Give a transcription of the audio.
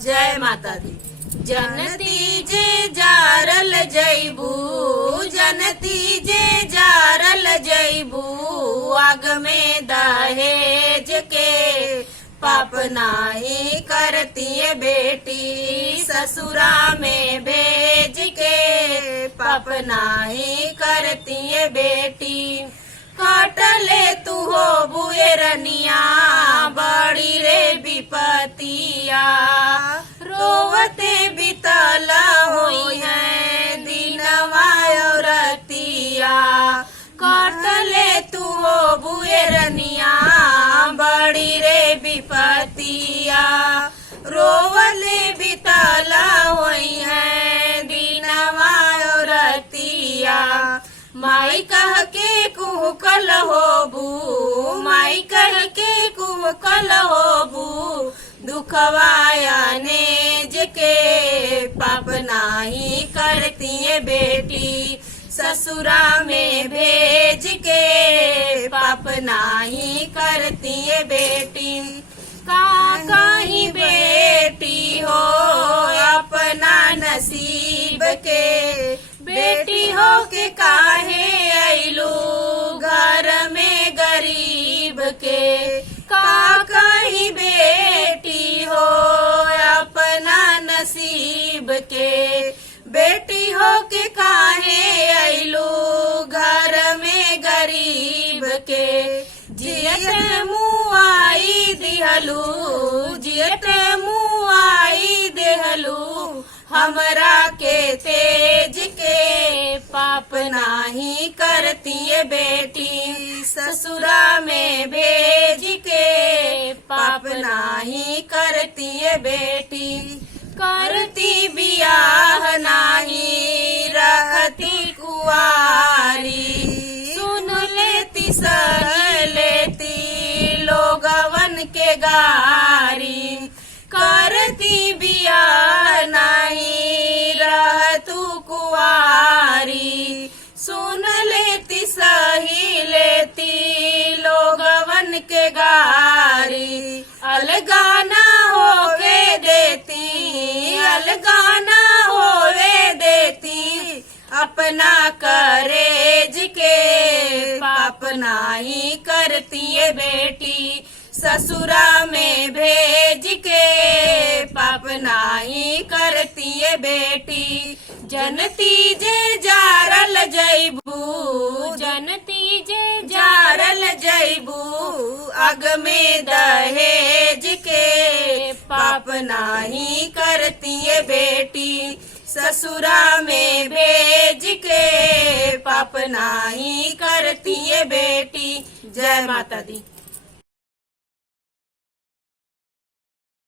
जय माता दी। जनती जे जारल जैबू, जनती जे जारल जैबू, आग में दहेज के पाप नाही करती बेटी, ससुरा में भेज के पाप नाही करती बेटी। काटले तू हो बुए रनिया, बड़ी रे विपतिया, रोवते बितला होई है दिनवा और रतिया। काटले तू हो बुए रनिया, बड़ी रे विपतिया, रोवले बितला होई है दिनवा और रतिया। माई कह के कुहकल होबू, माई कह के कुहकल होबू, दुखवाया नेज के पाप नाही करती बेटी, ससुरा में भेज के पाप नाही करती बेटी। का कहीं बेटी हो अपना नसीब के, बेटी हो के काहे अइलू घर में गरीब के। का कहीं बेटी हो अपना नसीब के, बेटी हो के काहे अइलू घर में गरीब के। जियत मुआई दिहलू, जियत मुआई देहलू, हमरा के तेज के पाप नाही करती बेटी, ससुरा में भेज के पाप नाही करती बेटी। करती बियाह नाही रहती कुआरी, सुन लेती सह लेती लोगवन के गारी। करती बियाह नाही रहतू कुआरी, सुन लेती सही लेती लोगवन के गारी। अलगाना होवे देती, अलगाना होवे देती, अपना करेज के पाप नाही करती बेटी, ससुरा में भेज के पाप नाही करती बेटी। जनती जे जारल जैबू, जनती जे जारल जैबू, आग में दहेज के पाप नाही करती बेटी, ससुरा में भेज के पाप नाही करती बेटी। जय माता दी।